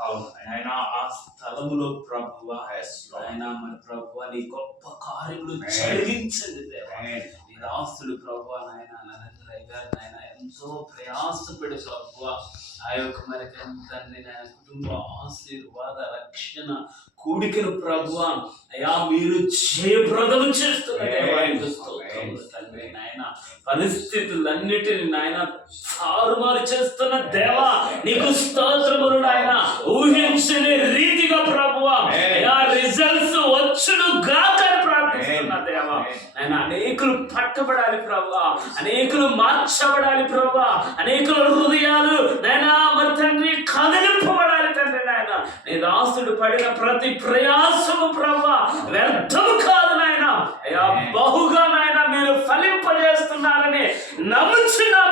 అవును. ఆయన ఆ స్థలములో ప్రభువ. ఆయన మన ప్రభువ నీ గొప్ప కార్యములు. జరిగించండి. నీ దాస్తుడు ప్రభు నాయన నరేంద్రయ్య గారు నాయన ఎంతో ప్రయాసపడి ప్రభు ఆ యొక్క మనకి తండ్రి నాయన కుటుంబ ఆశీర్వాద రక్షణ కూడికను ప్రభు అయా మీరు జయప్రదం చేస్తున్న దేవా, నీకు స్తోత్రములు తండ్రి నాయన. పరిస్థితులన్నిటిని నాయన ఆయన అనేకులు పట్టబడాలి ప్రభా. అనేకులు మార్చబడాలి ప్రభా. అనేకుల హృదయాలు నైనా మరి తండ్రి కదిలింపబడాలి తండ్రి నాయన. నీ దాసుడు పడిన ప్రతి ప్రయాసము ప్రభా వ్యర్థము కాదు నాయన. అయ్యా బహుగా నాయన మీరు ఫలింపజేస్తున్నారని నమ్ముచున్నాం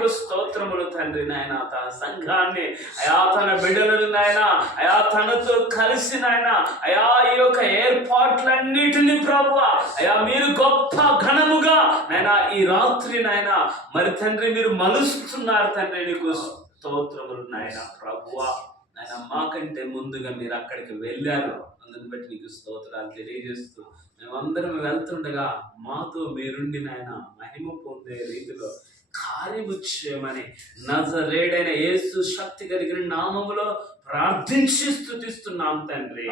నీకు స్తోత్రములు తండ్రి నాయన. తన సంఘాన్ని అయా తన బిడ్డలను నాయన అయా తనతో కలిసి నాయన అయా ఈ యొక్క ఏర్పాట్లన్నిటిని ప్రభు అయా మీరు గొప్ప ఘనముగా నాయన ఈ రాత్రి నాయన మరి తండ్రి మీరు మలుస్తున్నారు తండ్రి నీకు స్తోత్రములు నాయన ప్రభువా. నాయన మాకంటే ముందుగా మీరు అక్కడికి వెళ్ళారు. అందుని బట్టి నీకు స్తోత్రాలు తెలియజేస్తూ మేమందరం వెళ్తుండగా మాతో మీరుండి నాయన మహిమ పొందే రీతిలో కార్యము చేయమని నజరేడైన యేసు శక్తి కలిగిన నామములో ప్రార్థించి స్థుతిస్తున్నాం తండ్రి.